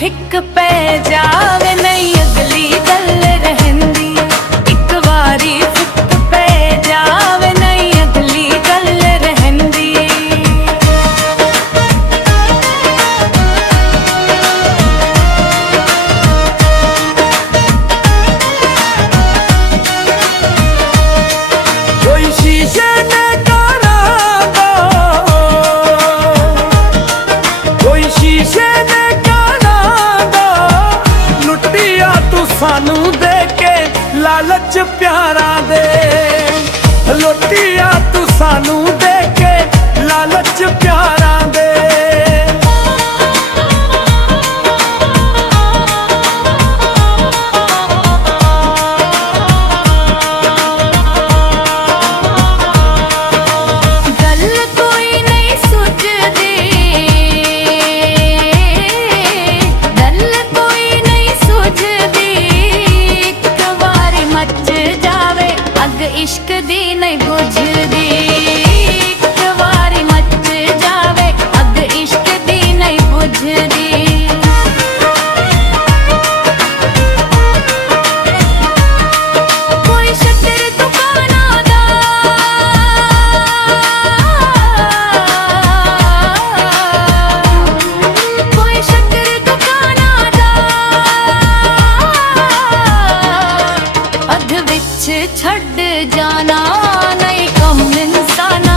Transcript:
ਫਿੱਕ ਪੈ ਜਾਵੇ ਨਹੀਂ ਅਗਲੀ ਗੱਲ ਰਹਿੰਦੀ। ਇੱਕ ਵਾਰੀ ਫਿੱਕ ਪੈ ਜਾਵੇ ਨਹੀਂ ਅਗਲੀ ਗੱਲ ਰਹਿੰਦੀ। ਕੋਈ ਸ਼ੀਸ਼ੇ ਨੇ ਕਾਰਾਂ ਦਾ, ਕੋਈ ਸ਼ੀਸ਼ੇ ਨੇ ਸਾਨੂੰ ਦੇ ਕੇ ਲਾਲਚ ਪਿਆਰਾਂ ਦੇ। ਲੁੱਟਿਆ ਤੂੰ ਸਾਨੂੰ ਦੇ ਕੇ ਲਾਲਚ ਪਿਆਰਾਂ ਦੇ। ਗੱਲ ਕੋਈ ਨਹੀਂ ਸੁਝਦੀ, ਗੱਲ ਕੋਈ ਨਹੀਂ ਸੁਝਦੀ। ਅੱਗ ਇਸ਼ਕ ਦੀ ਨਹੀਂ ਬੁਝਦੀ। ਇੱਕ ਵਾਰੀ ਮੱਚ ਜਾਵੇ ਅੱਗ ਇਸ਼ਕ ਦੀ ਨਹੀਂ ਬੁਝਦੀ। ਕੋਈ ਸ਼ੱਤਰ ਦੁਕਾਨਾਂ ਦਾ, ਕੋਈ ਸ਼ੱਤਰ ਦੁਕਾਨਾਂ ਦਾ ਅੱਧ ਵਿੱਚ ਛੱਡ ਜਾਣਾ ਨਹੀਂ ਕੰਮ ਇਨਸਾਨ